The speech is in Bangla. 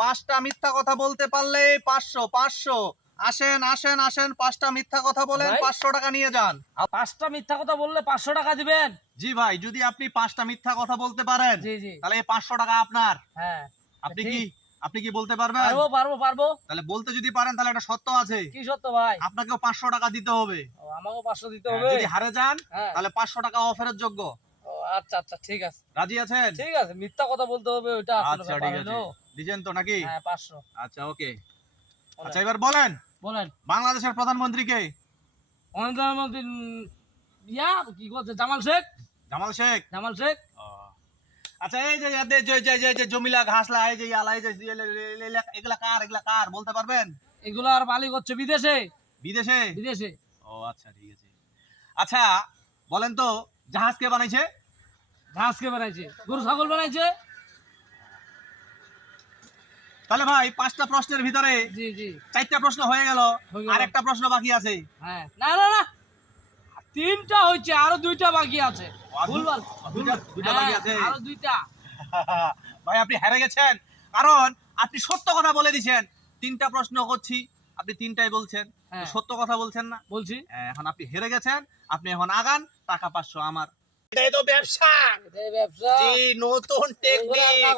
পাঁচটা মিথ্যা কথা বলতে পারলে পাঁচশো পাঁচশো। আসেন আসেন আসেন পাঁচটা মিথ্যা কথা বলেন পাঁচশো টাকা নিয়ে যান। পাঁচটা মিথ্যা কথা বললে পাঁচশো টাকা দিবেন? জি ভাই যদি আপনি পাঁচটা মিথ্যা কথা বলতে পারেন তাহলে এই পাঁচশো টাকা আপনার। হ্যাঁ। আপনি কি আপনি কি বলতে পারবেন? পারব পারব পারব। তাহলে বলতে যদি পারেন তাহলে একটা সত্য আছে। কি সত্য ভাই? আপনাকেও পাঁচশো টাকা দিতে হবে। আমাকেও পাঁচশো দিতে হ্যাঁ, হবে। যদি হারে যান হ্যাঁ। তাহলে পাঁচশো টাকা অফারের যোগ্য। আচ্ছা আচ্ছা ঠিক আছে রাজি আছেন ঠিক আছে মিথ্যা কথা বলতে হবে কোনো আচ্ছা ঠিক আছে। দিছেন তো নাকি হ্যাঁ পাঁচশো আচ্ছা ওকে আচ্ছা এবার বলেন বলেন বাংলাদেশের প্রধানমন্ত্রী কে প্রধানমন্ত্রী ইয়া কি করছে জামাল শেখ জামাল শেখ জামাল শেখ আচ্ছা এই যে যে যে যে জমিলা ঘাসলা এই যে ইয়ালা যে এগুলা কার এগুলা কার বলতে পারবেন এগুলো আর মালিক হচ্ছে বিদেশে বিদেশে বিদেশে ও আচ্ছা ঠিক আছে আচ্ছা বলেন তো জাহাজ কে বানাইছে ঘাস কে বানাইছে? গরু ছাগল বানাইছে? তাহলে ভাই পাঁচটা প্রশ্নের ভিতরে জি জি। চারটা প্রশ্ন হয়ে গেল আর একটা প্রশ্ন বাকি আছে। হ্যাঁ। না না না। তিনটা হয়েছে আরও দুইটা বাকি আছে। ভুলভাল দুইটা- দুইটা হ্যাঁ, বাকি আছে। আরও দুইটা। ভাই আপনি হেরে গেছেন। কারণ আপনি সত্য কথা বলে দিছেন। তিনটা প্রশ্ন করছি আপনি তিনটাই বলছেন। হ্যাঁ। সত্য কথা বলছেন না। বলছি। হ্যাঁ, এখন আপনি হেরে গেছেন আপনি এখন আগান টাকা পাঁচশো আমার। এটাই তো ব্যবসা। ব্যবসা। নতুন টেকনিক